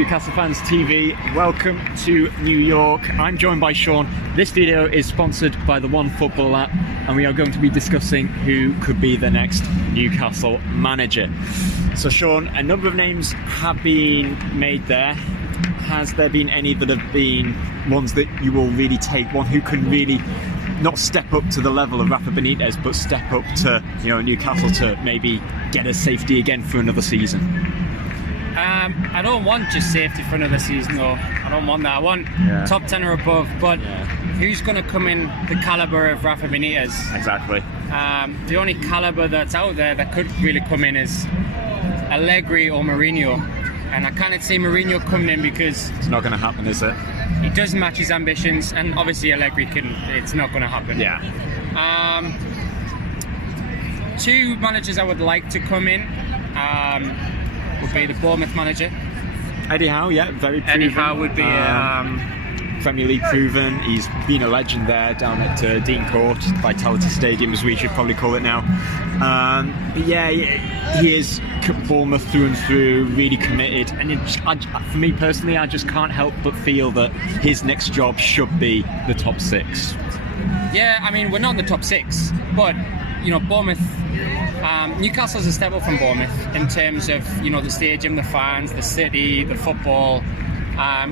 Newcastle Fans TV, welcome to New York. I'm joined by Sean. This video is sponsored by the One Football app, and we are going to be discussing who could be the next Newcastle manager. So Sean, a number of names have been made there. Has there been any that have been ones that you will really take, one who can really not step up to the level of Rafa Benitez, but step up to, Newcastle to maybe get us safety again for another season? I don't want just safety for another season, though. I don't want that. I want top 10 or above, but who's going to come in the calibre of Rafa Benitez? Exactly. The only calibre that's out there that could really come in is Allegri or Mourinho. And I can't see Mourinho coming in because it's not going to happen, is it? He doesn't match his ambitions, and obviously Allegri it's not going to happen. Yeah. Two managers I would like to come in would be the Bournemouth manager. Eddie Howe, very proven. Eddie Howe would be Premier League proven. He's been a legend there down at Dean Court, Vitality Stadium as we should probably call it now. He is Bournemouth through and through, really committed, and for me personally, I just can't help but feel that his next job should be the top six. Yeah, I mean, we're not in the top six, but Bournemouth, Newcastle's a step up from Bournemouth in terms of the stadium, the fans, the city, the football.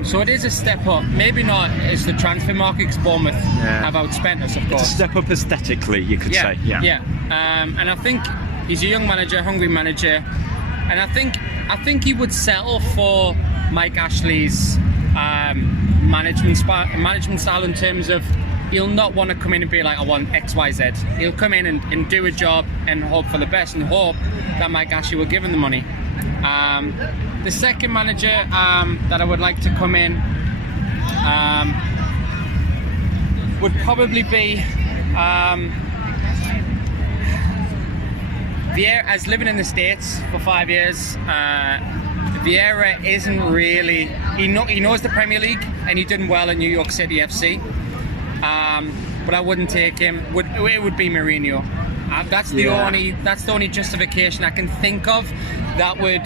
So it is a step up. Maybe not as the transfer market, because Bournemouth have outspent us, of course. It's a step up aesthetically, you could say. And I think he's a young manager, hungry manager, and I think he would settle for Mike Ashley's management style in terms of he'll not want to come in and be like, I want X, Y, Z. He'll come in and do a job and hope for the best and hope that Mike Ashley will give him the money. The second manager that I would like to come in would probably be Vieira. As living in the States for 5 years, Vieira isn't really... He knows the Premier League, and he did well at New York City FC. But I wouldn't take him. It would be Mourinho. That's the only justification I can think of that would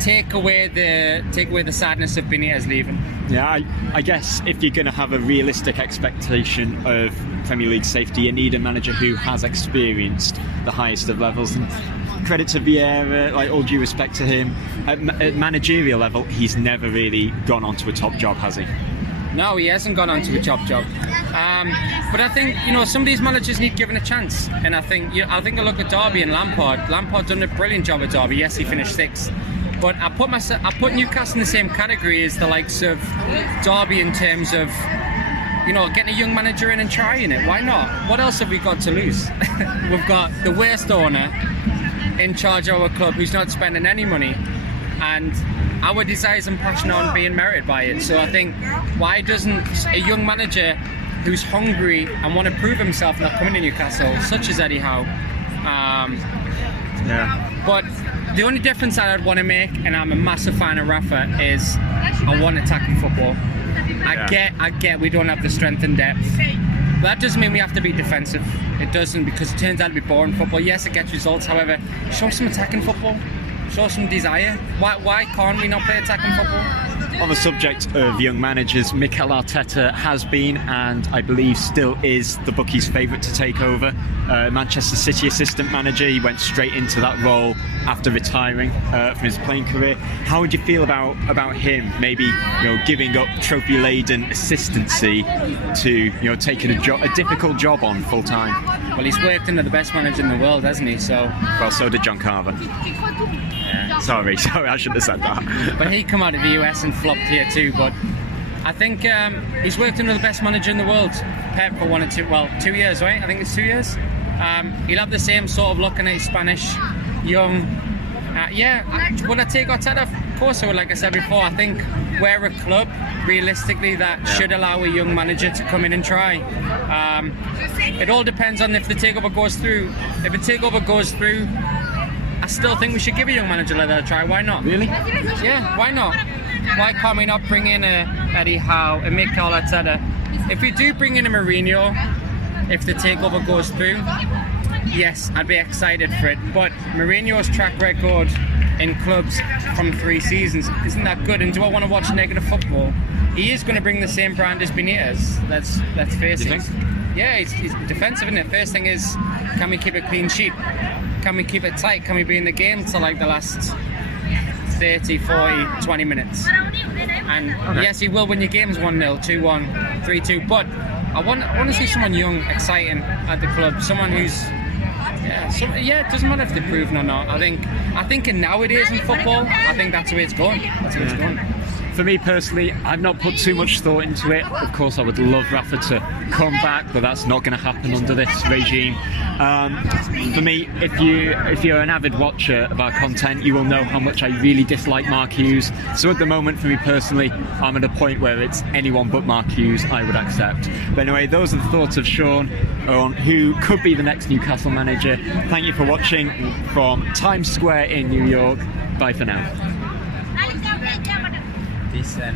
take away the sadness of Benitez leaving. Yeah, I guess if you're going to have a realistic expectation of Premier League safety, you need a manager who has experienced the highest of levels. And credit to Vieira, like all due respect to him, at managerial level, he's never really gone on to a top job, has he? No, he hasn't gone on to a top job. But I think some of these managers need given a chance. And I think I look at Derby and Lampard. Lampard's done a brilliant job at Derby. Yes, he finished sixth. But I put Newcastle in the same category as the likes of Derby in terms of getting a young manager in and trying it. Why not? What else have we got to lose? We've got the worst owner in charge of our club who's not spending any money, and our desires and passion aren't being merited by it. So I think, why doesn't a young manager who's hungry and want to prove himself not coming to Newcastle, such as Eddie Howe? But the only difference that I'd want to make, and I'm a massive fan of Rafa, is I want attacking football. I get we don't have the strength and depth. But that doesn't mean we have to be defensive. It doesn't, because it turns out to be boring football. Yes, it gets results. However, show some attacking football. Show some desire. Why can't we not play attacking football? On the subject of young managers, Mikel Arteta has been, and I believe still is, the bookies' favourite to take over. Manchester City assistant manager. He went straight into that role after retiring from his playing career. How would you feel about him maybe giving up trophy-laden assistancy to taking a difficult job on full time? Well, he's worked under the best manager in the world, hasn't he? So did John Carver. Yeah. Sorry, I shouldn't have said that. But he come out of the US and flopped here too. But I think he's worked under the best manager in the world, Pep, for 2 years, right? I think it's 2 years. He'll have the same sort of look, and he's Spanish, young. Would I take Arteta? Of course I would. Like I said before, I think we're a club, realistically, that should allow a young manager to come in and try. It all depends on if the takeover goes through. If a takeover goes through, I still think we should give a young manager like that a try. Why not? Really? Yeah, why not? Why can't we not bring in a Eddie Howe, a Mikel Arteta? If we do bring in a Mourinho, if the takeover goes through, yes, I'd be excited for it. But Mourinho's track record in clubs from 3 seasons isn't that good. And do I want to watch negative football? He is going to bring the same brand as Benitez. Let's face it. You think? Yeah, he's defensive, isn't it? First thing is, can we keep a clean sheet? Can we keep it tight? Can we be in the game till like the last 30, 40, 20 minutes? And yes, he will win your games 1-0, 2-1, 3-2. But I want to see someone young, exciting at the club. Someone who's it doesn't matter if they're proven or not. I think in nowadays in football, I think that's the way it's going. That's the way it's going. For me personally, I've not put too much thought into it. Of course, I would love Rafa to come back, but that's not going to happen under this regime. For me, if you're an avid watcher of our content, you will know how much I really dislike Mark Hughes. So at the moment, for me personally, I'm at a point where it's anyone but Mark Hughes I would accept. But anyway, those are the thoughts of Sean on who could be the next Newcastle manager. Thank you for watching from Times Square in New York. Bye for now. Decent.